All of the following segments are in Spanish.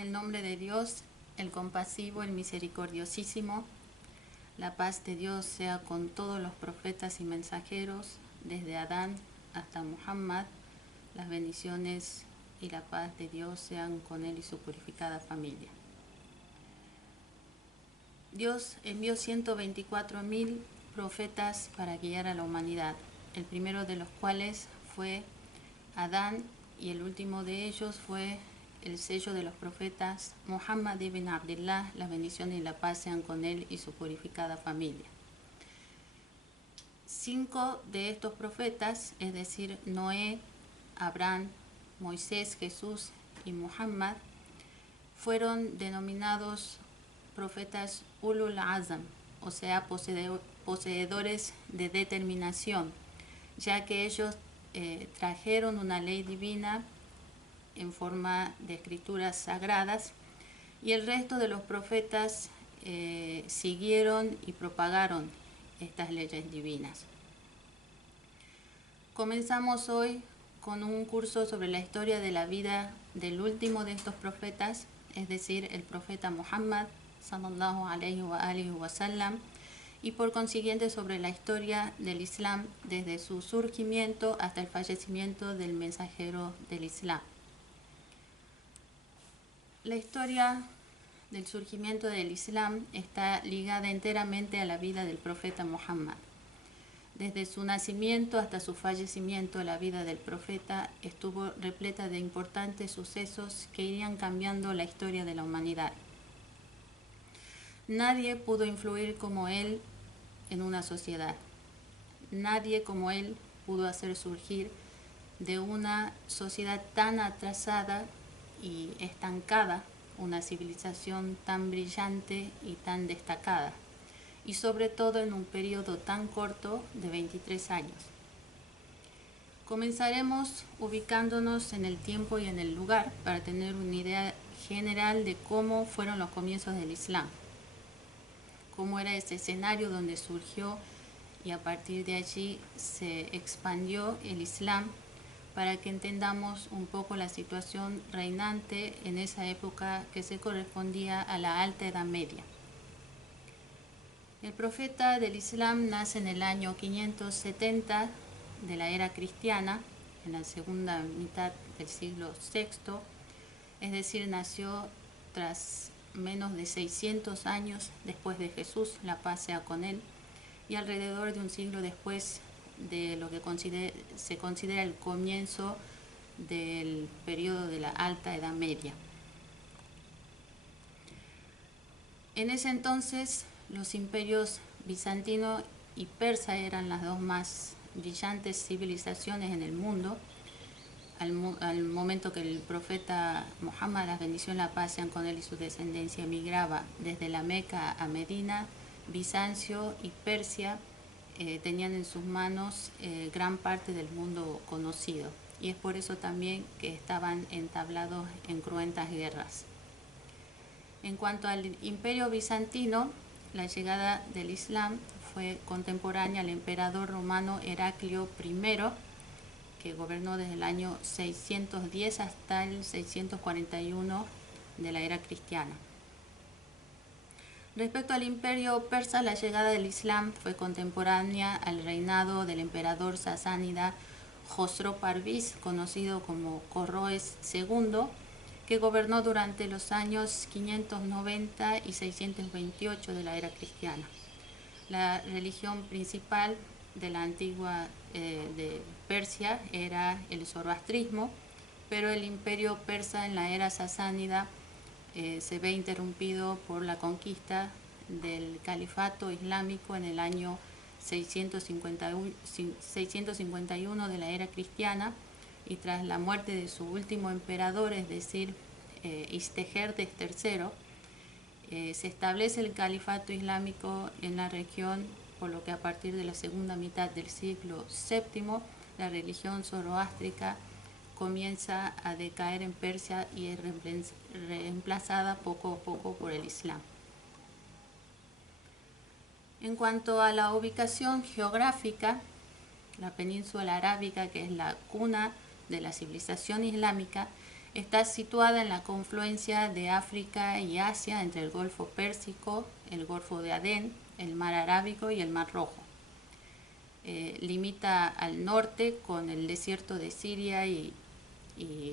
el nombre de Dios, el compasivo, el misericordiosísimo, la paz de Dios sea con todos los profetas y mensajeros, desde Adán hasta Muhammad. Las bendiciones y la paz de Dios sean con él y su purificada familia. Dios envió 124.000 profetas para guiar a la humanidad, el primero de los cuales fue Adán y el último de ellos fue el sello de los profetas Muhammad ibn Abdullah. Las bendiciones y la paz sean con él y su purificada familia. 5 de estos profetas, es decir, Noé, Abraham, Moisés, Jesús y Muhammad, fueron denominados profetas Ulul Azam, o sea, poseedores de determinación, ya que ellos trajeron una ley divina en forma de escrituras sagradas, y el resto de los profetas siguieron y propagaron estas leyes divinas. Comenzamos hoy con un curso sobre la historia de la vida del último de estos profetas, es decir, el profeta Muhammad sallallahu alayhi wa sallam, y por consiguiente sobre la historia del Islam desde su surgimiento hasta el fallecimiento del mensajero del Islam. La historia del surgimiento del Islam está ligada enteramente a la vida del profeta Muhammad. Desde su nacimiento hasta su fallecimiento, la vida del profeta estuvo repleta de importantes sucesos que irían cambiando la historia de la humanidad. Nadie pudo influir como él en una sociedad. Nadie como él pudo hacer surgir de una sociedad tan atrasada y estancada una civilización tan brillante y tan destacada, y sobre todo en un periodo tan corto de 23 años. Comenzaremos ubicándonos en el tiempo y en el lugar para tener una idea general de cómo fueron los comienzos del Islam, cómo era ese escenario donde surgió y a partir de allí se expandió el Islam, para que entendamos un poco la situación reinante en esa época que se correspondía a la Alta Edad Media. El profeta del Islam nace en el año 570 de la era cristiana, en la segunda mitad del siglo VI, es decir, nació tras menos de 600 años después de Jesús, la paz sea con él, y alrededor de un siglo después de lo que se considera el comienzo del periodo de la Alta Edad Media. En ese entonces, los imperios bizantino y persa eran las dos más brillantes civilizaciones en el mundo. Al momento que el profeta Muhammad, la bendición y la paz sean con él y su descendencia, emigraba desde la Meca a Medina, Bizancio y Persia tenían en sus manos gran parte del mundo conocido, y es por eso también que estaban entablados en cruentas guerras. En cuanto al imperio bizantino, la llegada del Islam fue contemporánea al emperador romano Heraclio I, que gobernó desde el año 610 hasta el 641 de la era cristiana. Respecto al imperio persa, la llegada del Islam fue contemporánea al reinado del emperador sasánida Josro Parvis, conocido como Corroes II, que gobernó durante los años 590 y 628 de la era cristiana. La religión principal de la antigua de Persia era el zoroastrismo, pero el imperio persa en la era sasánida se ve interrumpido por la conquista del califato islámico en el año 651 de la era cristiana, y tras la muerte de su último emperador, es decir, Istejerdes III, se establece el califato islámico en la región, por lo que a partir de la segunda mitad del siglo VII la religión zoroástrica comienza a decaer en Persia y es reemplazada poco a poco por el Islam. En cuanto a la ubicación geográfica, la península arábiga, que es la cuna de la civilización islámica, Está situada en la confluencia de África y Asia entre el Golfo Pérsico, el Golfo de Adén, el Mar Arábigo y el Mar Rojo. Limita al norte con el desierto de Siria y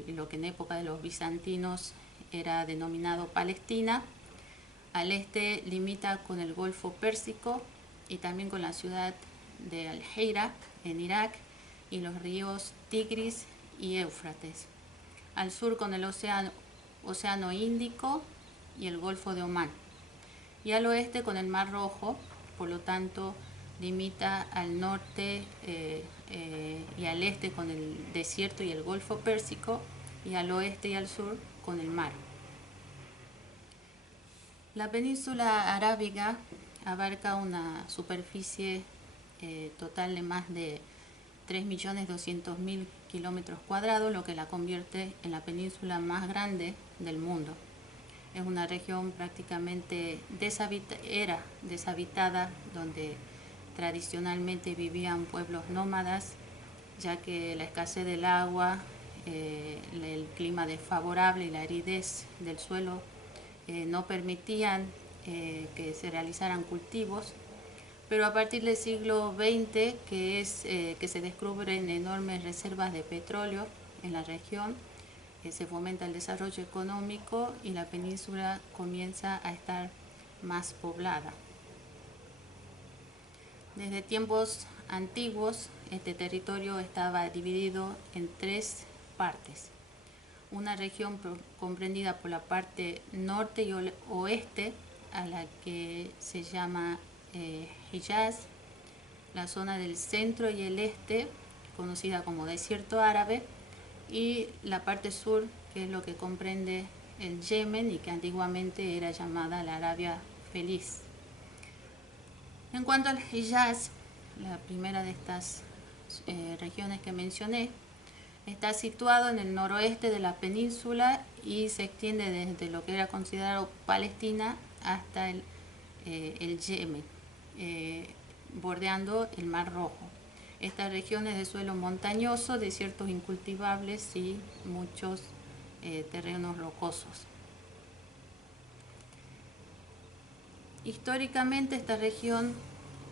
lo que en época de los bizantinos era denominado Palestina. Al este limita con el Golfo Pérsico y también con la ciudad de Al-Heira en Irak y los ríos Tigris y Éufrates. Al sur con el Océano Índico y el Golfo de Omán. Y al oeste con el Mar Rojo, por lo tanto limita al norte y al este con el desierto y el Golfo Pérsico, y al oeste y al sur con el mar. La península arábiga abarca una superficie total de más de 3.200.000 kilómetros cuadrados, lo que la convierte en la península más grande del mundo. Es una región prácticamente deshabitada, donde tradicionalmente vivían pueblos nómadas, ya que la escasez del agua, el clima desfavorable y la aridez del suelo no permitían que se realizaran cultivos. Pero a partir del siglo XX, que se descubren enormes reservas de petróleo en la región, se fomenta el desarrollo económico y la península comienza a estar más poblada. Desde tiempos antiguos, este territorio estaba dividido en tres partes. Una región comprendida por la parte norte y oeste, a la que se llama Hijaz, la zona del centro y el este, conocida como desierto árabe, y la parte sur, que es lo que comprende el Yemen y que antiguamente era llamada la Arabia Feliz. En cuanto al Hijaz, la primera de estas regiones que mencioné, está situado en el noroeste de la península y se extiende desde lo que era considerado Palestina hasta el Yemen, bordeando el Mar Rojo. Esta región es de suelo montañoso, desiertos incultivables y muchos terrenos rocosos. Históricamente esta región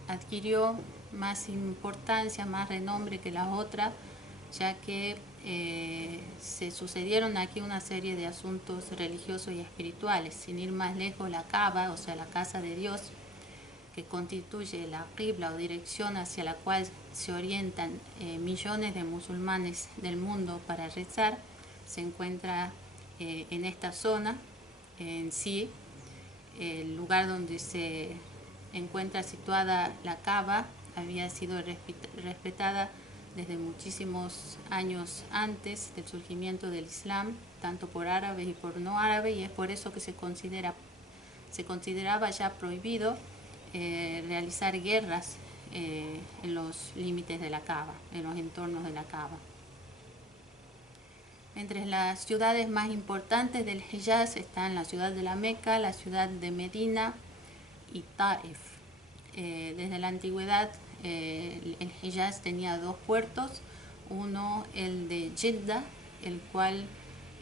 adquirió más importancia, más renombre que la otra, ya que se sucedieron aquí una serie de asuntos religiosos y espirituales. Sin ir más lejos, la Kaaba, o sea, la casa de Dios, que constituye la qibla o dirección hacia la cual se orientan millones de musulmanes del mundo para rezar, se encuentra en esta zona en sí. El lugar donde se encuentra situada la Kaaba había sido respetada desde muchísimos años antes del surgimiento del Islam, tanto por árabes y por no árabes, y es por eso que se consideraba ya prohibido realizar guerras en los límites de la Kaaba, en los entornos de la Kaaba. Entre las ciudades más importantes del Hijaz están la ciudad de la Meca, la ciudad de Medina y Taif. Desde la antigüedad el Hijaz tenía dos puertos, uno el de Jeddah, el cual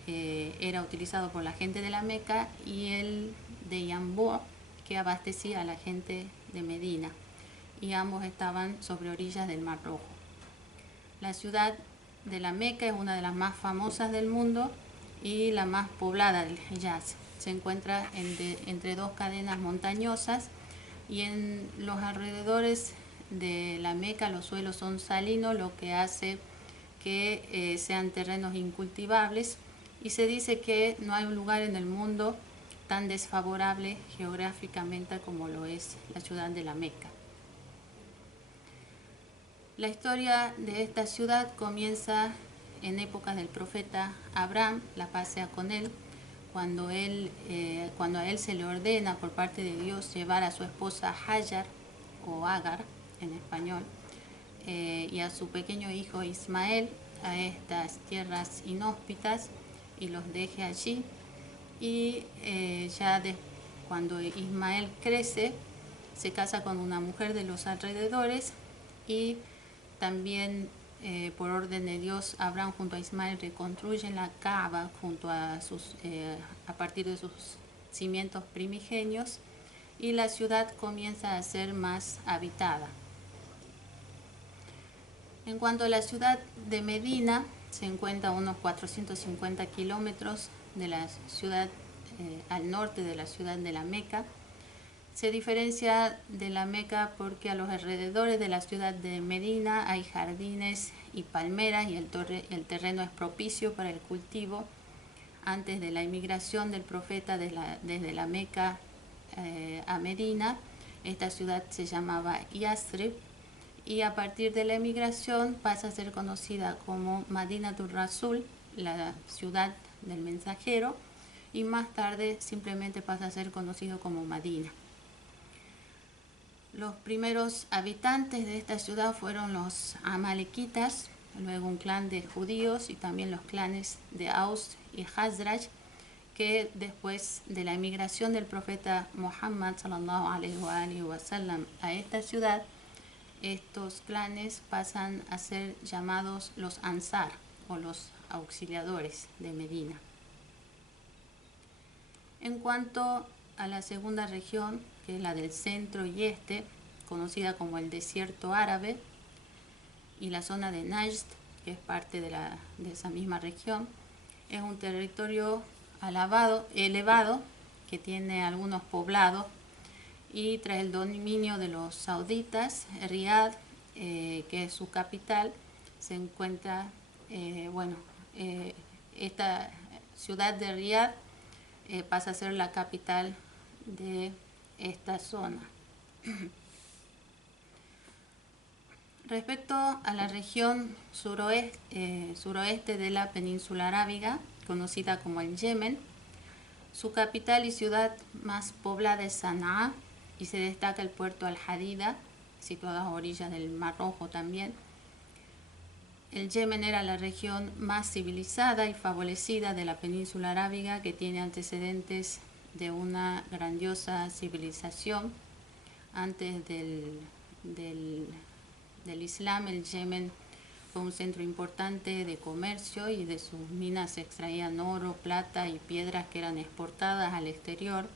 era utilizado por la gente de la Meca, y el de Yambu, que abastecía a la gente de Medina, y ambos estaban sobre orillas del Mar Rojo. La ciudad de la Meca es una de las más famosas del mundo y la más poblada del Hijaz. Se encuentra entre dos cadenas montañosas, y en los alrededores de la Meca los suelos son salinos, lo que hace que sean terrenos incultivables, y se dice que no hay un lugar en el mundo tan desfavorable geográficamente como lo es la ciudad de la Meca. La historia de esta ciudad comienza en épocas del profeta Abraham, la paz sea con él, cuando a él se le ordena por parte de Dios llevar a su esposa Hajar, o Agar en español, y a su pequeño hijo Ismael a estas tierras inhóspitas, y los deje allí. Y cuando Ismael crece, se casa con una mujer de los alrededores, y también por orden de Dios, Abraham junto a Ismael reconstruyen la Kaaba a partir de sus cimientos primigenios, y la ciudad comienza a ser más habitada. En cuanto a la ciudad de Medina, se encuentra a unos 450 kilómetros de la ciudad, al norte de la ciudad de la Meca. Se diferencia de la Meca porque a los alrededores de la ciudad de Medina hay jardines y palmeras, y el terreno es propicio para el cultivo. Antes de la inmigración del profeta desde la Meca a Medina, esta ciudad se llamaba Yasrib, y a partir de la emigración pasa a ser conocida como Madinatul Rasul, la ciudad del mensajero, y más tarde simplemente pasa a ser conocido como Madina. Los primeros habitantes de esta ciudad fueron los amalequitas, luego un clan de judíos y también los clanes de Aus y Hazraj, que después de la emigración del profeta Muhammad sallallahu alaihi wa sallam a esta ciudad, estos clanes pasan a ser llamados los Ansar, o los auxiliadores de Medina. En cuanto a la segunda región, que es la del centro y este, conocida como el desierto árabe, y la zona de Najd, que es parte de esa misma región, es un territorio elevado que tiene algunos poblados, y tras el dominio de los sauditas, Riad, que es su capital, se encuentra, esta ciudad de Riad pasa a ser la capital de esta zona. Respecto a la región suroeste de la península arábiga, conocida como el Yemen, su capital y ciudad más poblada es Sanaa, y se destaca el puerto Al-Hadida, situado a orillas del Mar Rojo también. El Yemen era la región más civilizada y favorecida de la península arábiga, que tiene antecedentes de una grandiosa civilización. Antes del Islam, el Yemen fue un centro importante de comercio, y de sus minas se extraían oro, plata y piedras que eran exportadas al exterior.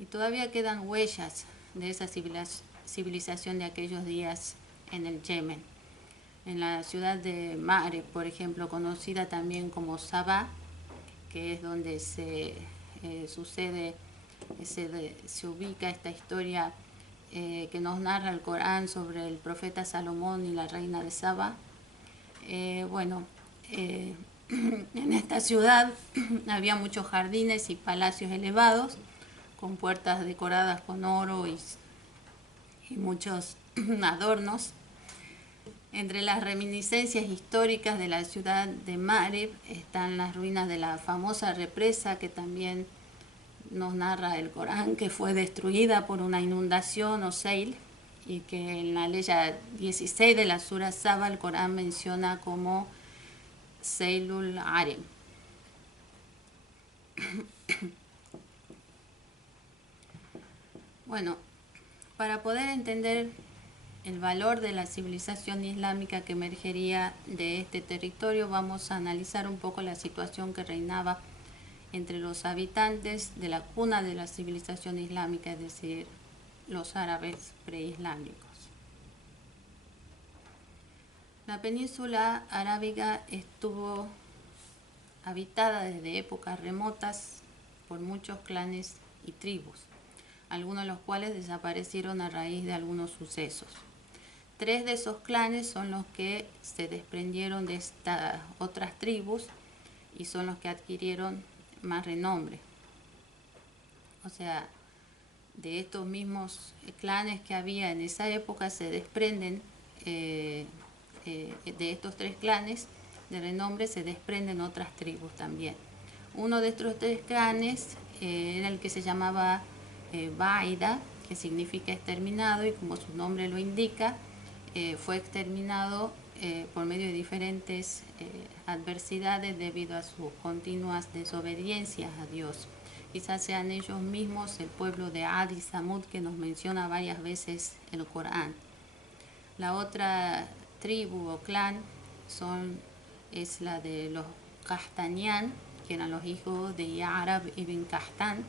Y todavía quedan huellas de esa civilización de aquellos días en el Yemen. En la ciudad de Ma'rib, por ejemplo, conocida también como Sabah, que es donde se ubica esta historia que nos narra el Corán sobre el profeta Salomón y la reina de Sabah. En esta ciudad había muchos jardines y palacios elevados, con puertas decoradas con oro y muchos adornos. Entre las reminiscencias históricas de la ciudad de Ma'rib están las ruinas de la famosa represa, que también nos narra el Corán, que fue destruida por una inundación o seil, y que en la ley 16 de la Sura Saba el Corán menciona como Seilul Arem. Bueno, para poder entender el valor de la civilización islámica que emergería de este territorio, vamos a analizar un poco la situación que reinaba entre los habitantes de la cuna de la civilización islámica, es decir, los árabes preislámicos. La península arábiga estuvo habitada desde épocas remotas por muchos clanes y tribus, algunos de los cuales desaparecieron a raíz de algunos sucesos. 3 de esos clanes son los que se desprendieron de estas otras tribus y son los que adquirieron más renombre. O sea, de estos mismos clanes que había en esa época se desprenden, de estos 3 clanes de renombre se desprenden otras tribus también. Uno de estos 3 clanes era el que se llamaba Baida, que significa exterminado, y como su nombre lo indica, fue exterminado por medio de diferentes adversidades debido a sus continuas desobediencias a Dios. Quizás sean ellos mismos el pueblo de Ad y Samud, que nos menciona varias veces el Corán. La otra tribu o clan es la de los Qahtanian, que eran los hijos de Ya'rab ibn Qahtan,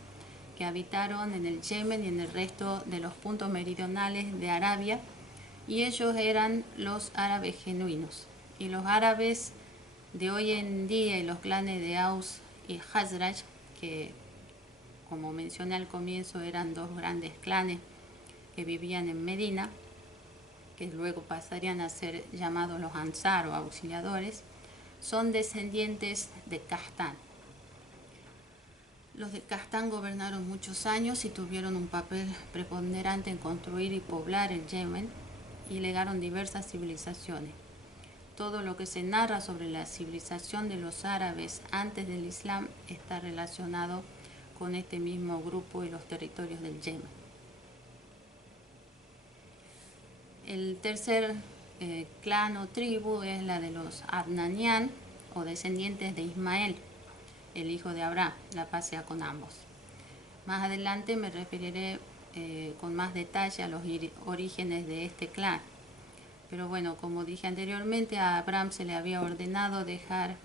que habitaron en el Yemen y en el resto de los puntos meridionales de Arabia, y ellos eran los árabes genuinos. Y los árabes de hoy en día y los clanes de Aus y Khazraj, que como mencioné al comienzo eran dos grandes clanes que vivían en Medina, que luego pasarían a ser llamados los Ansar o auxiliadores, son descendientes de Qahtán. Los de Qahtán gobernaron muchos años y tuvieron un papel preponderante en construir y poblar el Yemen y legaron diversas civilizaciones. Todo lo que se narra sobre la civilización de los árabes antes del Islam está relacionado con este mismo grupo y los territorios del Yemen. El tercer clan o tribu es la de los Adnanian o descendientes de Ismael, el hijo de Abraham, la paz sea con ambos. Más adelante me referiré con más detalle a los orígenes de este clan. Pero bueno, como dije anteriormente, a Abraham se le había ordenado dejar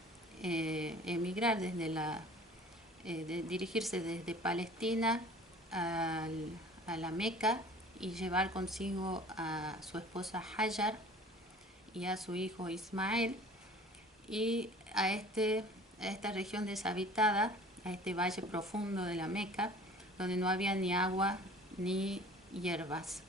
emigrar dirigirse desde Palestina a la Meca y llevar consigo a su esposa Hajar y a su hijo Ismael y a esta región deshabitada, a este valle profundo de la Meca, donde no había ni agua ni hierbas.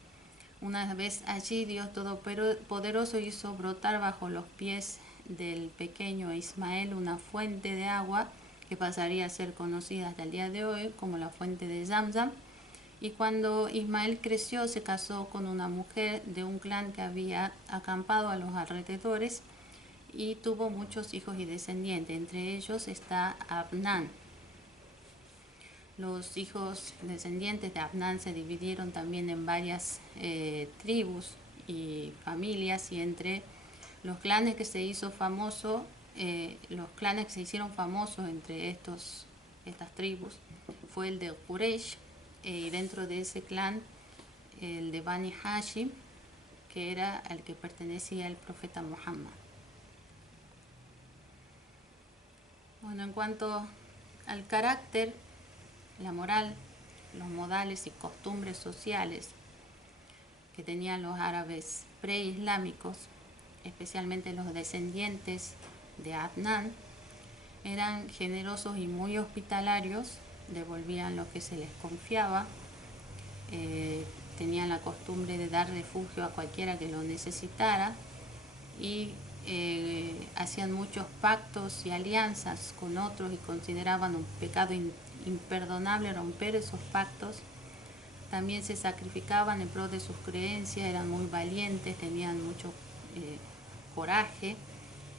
Una vez allí, Dios Todopoderoso hizo brotar bajo los pies del pequeño Ismael una fuente de agua que pasaría a ser conocida hasta el día de hoy como la fuente de Zamzam. Y cuando Ismael creció, se casó con una mujer de un clan que había acampado a los alrededores y tuvo muchos hijos y descendientes. Entre ellos está Adnán. Los hijos descendientes de Adnán se dividieron también en varias tribus y familias, y entre los clanes que se hicieron famosos entre estas tribus fue el de Quraysh, y dentro de ese clan el de Bani Hashim, que era al que pertenecía el profeta Muhammad. Bueno, en cuanto al carácter, la moral, los modales y costumbres sociales que tenían los árabes preislámicos, especialmente los descendientes de Adnán, eran generosos y muy hospitalarios, devolvían lo que se les confiaba, tenían la costumbre de dar refugio a cualquiera que lo necesitara y hacían muchos pactos y alianzas con otros y consideraban un pecado imperdonable romper esos pactos. También se sacrificaban en pro de sus creencias, eran muy valientes, tenían mucho coraje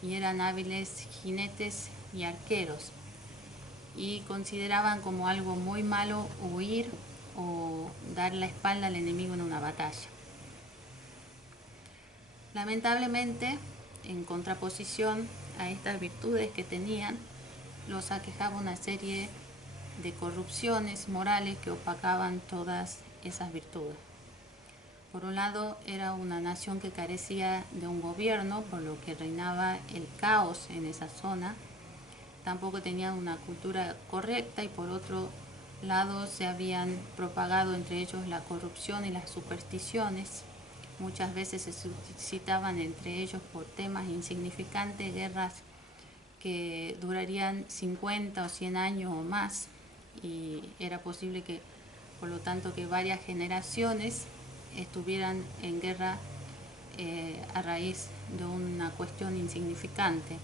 y eran hábiles jinetes y arqueros, y consideraban como algo muy malo huir o dar la espalda al enemigo en una batalla. Lamentablemente, en contraposición a estas virtudes que tenían, los aquejaba una serie de corrupciones morales que opacaban todas esas virtudes. Por un lado, era una nación que carecía de un gobierno, por lo que reinaba el caos en esa zona. Tampoco tenían una cultura correcta, y por otro lado se habían propagado entre ellos la corrupción y las supersticiones. Muchas veces se suscitaban entre ellos por temas insignificantes guerras que durarían 50 o 100 años o más, y era posible que, por lo tanto, que varias generaciones estuvieran en guerra a raíz de una cuestión insignificante.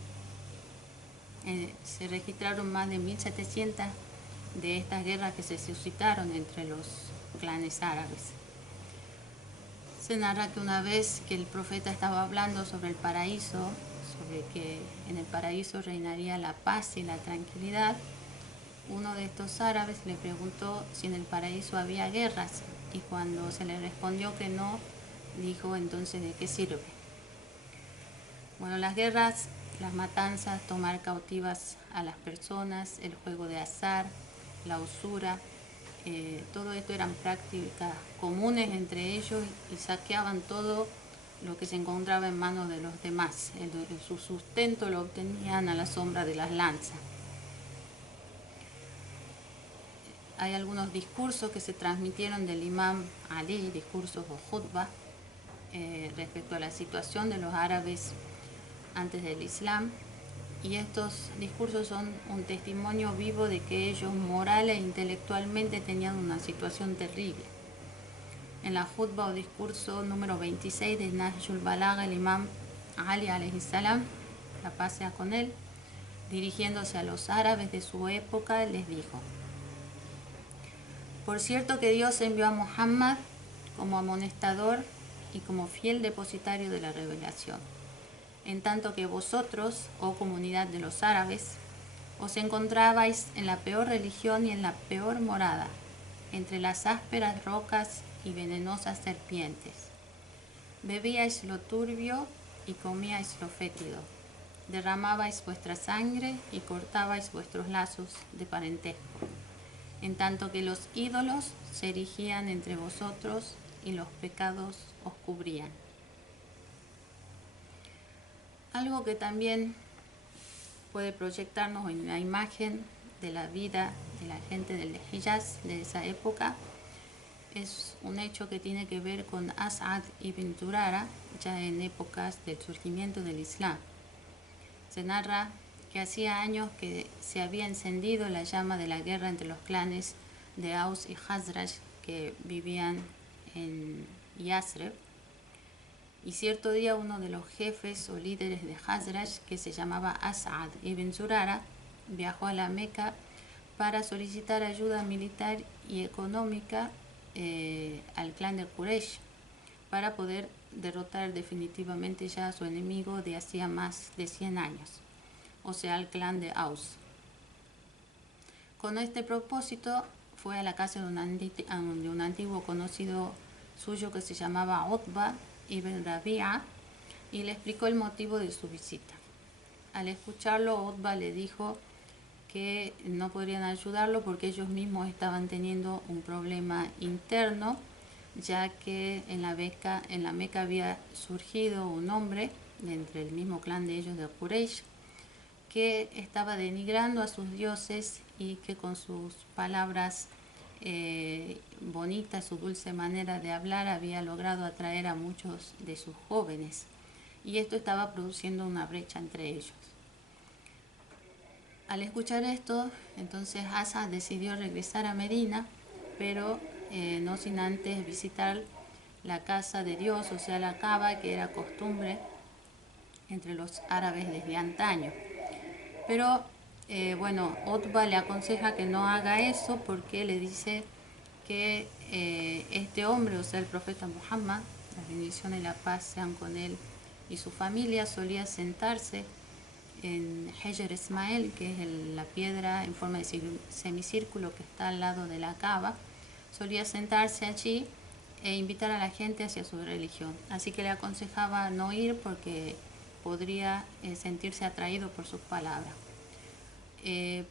Se registraron más de 1700 de estas guerras que se suscitaron entre los clanes árabes. Se narra que una vez que el profeta estaba hablando sobre el paraíso, sobre que en el paraíso reinaría la paz y la tranquilidad, uno de estos árabes le preguntó si en el paraíso había guerras, y cuando se le respondió que no, dijo: entonces, ¿de qué sirve? Bueno, las guerras, las matanzas, tomar cautivas a las personas, el juego de azar, la usura, todo esto eran prácticas comunes entre ellos, y saqueaban todo lo que se encontraba en manos de los demás. Su sustento lo obtenían a la sombra de las lanzas. Hay algunos discursos que se transmitieron del imam Ali, discursos o khutbah, respecto a la situación de los árabes antes del Islam, y estos discursos son un testimonio vivo de que ellos moral e intelectualmente tenían una situación terrible. En la khutbah o discurso número 26 de Nahjul Balagha, el imam Ali alayhi salam, la paz sea con él, dirigiéndose a los árabes de su época, les dijo: por cierto que Dios envió a Muhammad como amonestador y como fiel depositario de la revelación, en tanto que vosotros, oh comunidad de los árabes, os encontrabais en la peor religión y en la peor morada, entre las ásperas rocas y venenosas serpientes. Bebíais lo turbio y comíais lo fétido, derramabais vuestra sangre y cortabais vuestros lazos de parentesco, en tanto que los ídolos se erigían entre vosotros y los pecados os cubrían. Algo que también puede proyectarnos en la imagen de la vida de la gente del Hijaz de esa época es un hecho que tiene que ver con As'ad ibn Zurara, ya en épocas del surgimiento del Islam. Se narra que hacía años que se había encendido la llama de la guerra entre los clanes de Aus y Khazraj que vivían en Yasreb, y cierto día uno de los jefes o líderes de Khazraj, que se llamaba As'ad ibn Zurara, viajó a la Meca para solicitar ayuda militar y económica al clan de Quraysh para poder derrotar definitivamente ya a su enemigo de hacía más de 100 años, o sea, al clan de Aus. Con este propósito fue a la casa de un antiguo conocido suyo que se llamaba Utba ibn Rabi'a y le explicó el motivo de su visita. Al escucharlo, Utba le dijo que no podrían ayudarlo porque ellos mismos estaban teniendo un problema interno, ya que en la Meca había surgido un hombre de entre el mismo clan de ellos de Quraysh que estaba denigrando a sus dioses y que con sus palabras bonitas, su dulce manera de hablar había logrado atraer a muchos de sus jóvenes, y esto estaba produciendo una brecha entre ellos. Al escuchar esto, entonces As'ad decidió regresar a Medina, pero no sin antes visitar la casa de Dios, o sea, la Kaaba, que era costumbre entre los árabes desde antaño. Pero Utba le aconseja que no haga eso porque le dice que este hombre, o sea, el profeta Muhammad, la bendición y la paz sean con él y su familia, solía sentarse en Hajar Ismael, que es la piedra en forma de semicírculo que está al lado de la Kaaba. Solía sentarse allí e invitar a la gente hacia su religión. Así que le aconsejaba no ir porque podría sentirse atraído por sus palabras.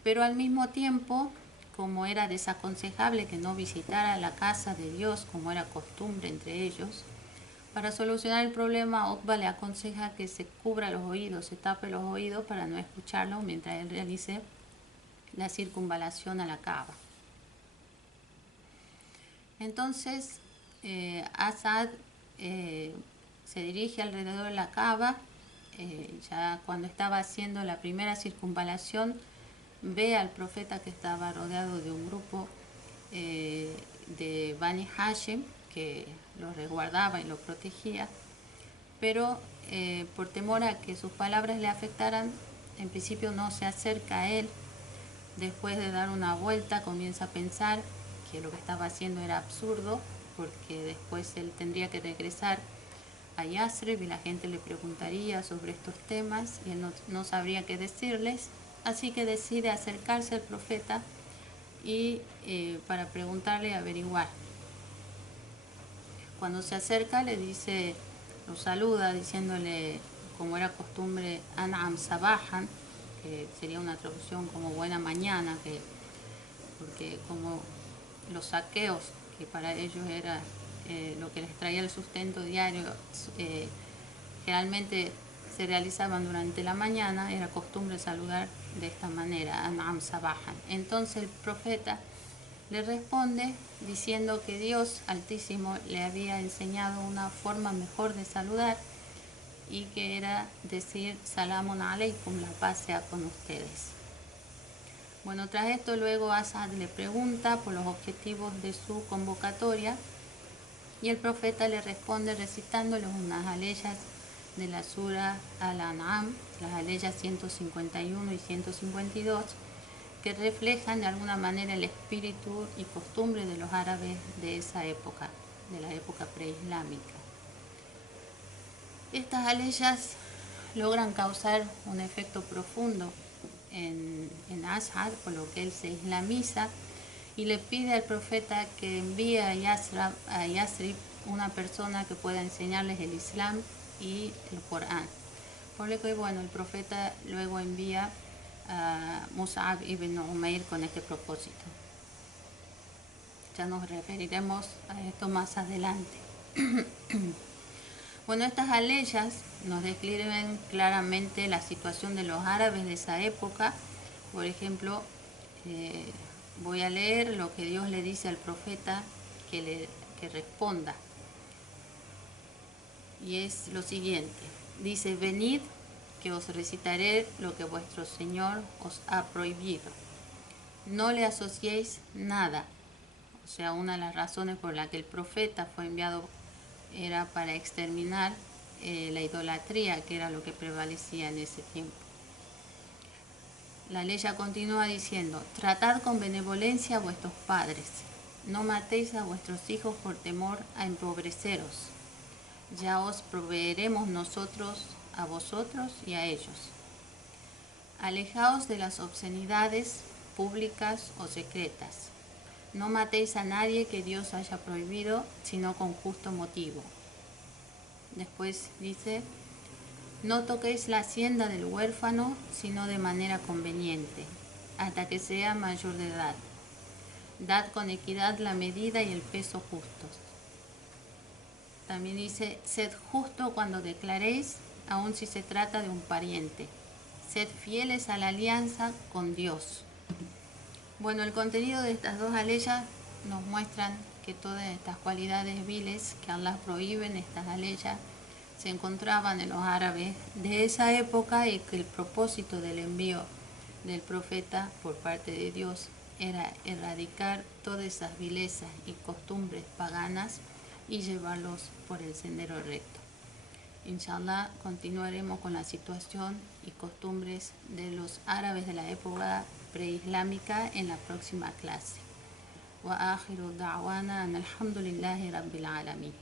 Pero al mismo tiempo, como era desaconsejable que no visitara la casa de Dios como era costumbre entre ellos, para solucionar el problema, Utba le aconseja que se cubra los oídos, se tape los oídos para no escucharlo mientras él realice la circunvalación a la Kaaba. Entonces, As'ad se dirige alrededor de la Kaaba. Ya cuando estaba haciendo la primera circunvalación, ve al profeta que estaba rodeado de un grupo de Bani Hashim que lo resguardaba y lo protegía, pero por temor a que sus palabras le afectaran, en principio no se acerca a él. Después de dar una vuelta comienza a pensar que lo que estaba haciendo era absurdo, porque después él tendría que regresar a Yasrib y la gente le preguntaría sobre estos temas y él no sabría qué decirles, así que decide acercarse al profeta y para preguntarle y averiguar. Cuando se acerca le dice, lo saluda diciéndole, como era costumbre, An'am Sabahan, que sería una traducción como buena mañana, porque como los saqueos, que para ellos era lo que les traía el sustento diario, generalmente se realizaban durante la mañana, era costumbre saludar de esta manera, An'am Sabahan. Entonces el profeta le responde diciendo que Dios Altísimo le había enseñado una forma mejor de saludar y que era decir Salamun Aleikum, la paz sea con ustedes. Bueno, tras esto luego Asad le pregunta por los objetivos de su convocatoria y el profeta le responde recitándole unas aleyas de la Sura Al-An'am, las aleyas 151 y 152, que reflejan de alguna manera el espíritu y costumbre de los árabes de esa época, de la época preislámica. Estas aleyas logran causar un efecto profundo en Asad, por lo que él se islamiza y le pide al profeta que envíe a Yasrib una persona que pueda enseñarles el Islam y el Corán. Por lo que, bueno, el profeta luego envía a Mus'ab ibn Umair con este propósito. Ya nos referiremos a esto más adelante. Bueno, estas aleyas nos describen claramente la situación de los árabes de esa época. Por ejemplo, voy a leer lo que Dios le dice al profeta que responda. Y es lo siguiente. Dice, venid que os recitaré lo que vuestro Señor os ha prohibido. No le asociéis nada. O sea, una de las razones por la que el profeta fue enviado era para exterminar la idolatría, que era lo que prevalecía en ese tiempo. La ley ya continúa diciendo, tratad con benevolencia a vuestros padres, no matéis a vuestros hijos por temor a empobreceros, ya os proveeremos nosotros a vosotros y a ellos. Alejaos de las obscenidades públicas o secretas. No matéis a nadie que Dios haya prohibido, sino con justo motivo. Después dice, no toquéis la hacienda del huérfano, sino de manera conveniente, hasta que sea mayor de edad. Dad con equidad la medida y el peso justos. También dice, sed justo cuando declaréis, aun si se trata de un pariente. Sed fieles a la alianza con Dios. Bueno, el contenido de estas dos aleyas nos muestran que todas estas cualidades viles que Allah prohíbe en estas aleyas se encontraban en los árabes de esa época y que el propósito del envío del profeta por parte de Dios era erradicar todas esas vilezas y costumbres paganas y llevarlos por el sendero recto. Inshallah, continuaremos con la situación y costumbres de los árabes de la época preislámica en la próxima clase. Wa akhiru da'wana alhamdulillahi rabbil alamin.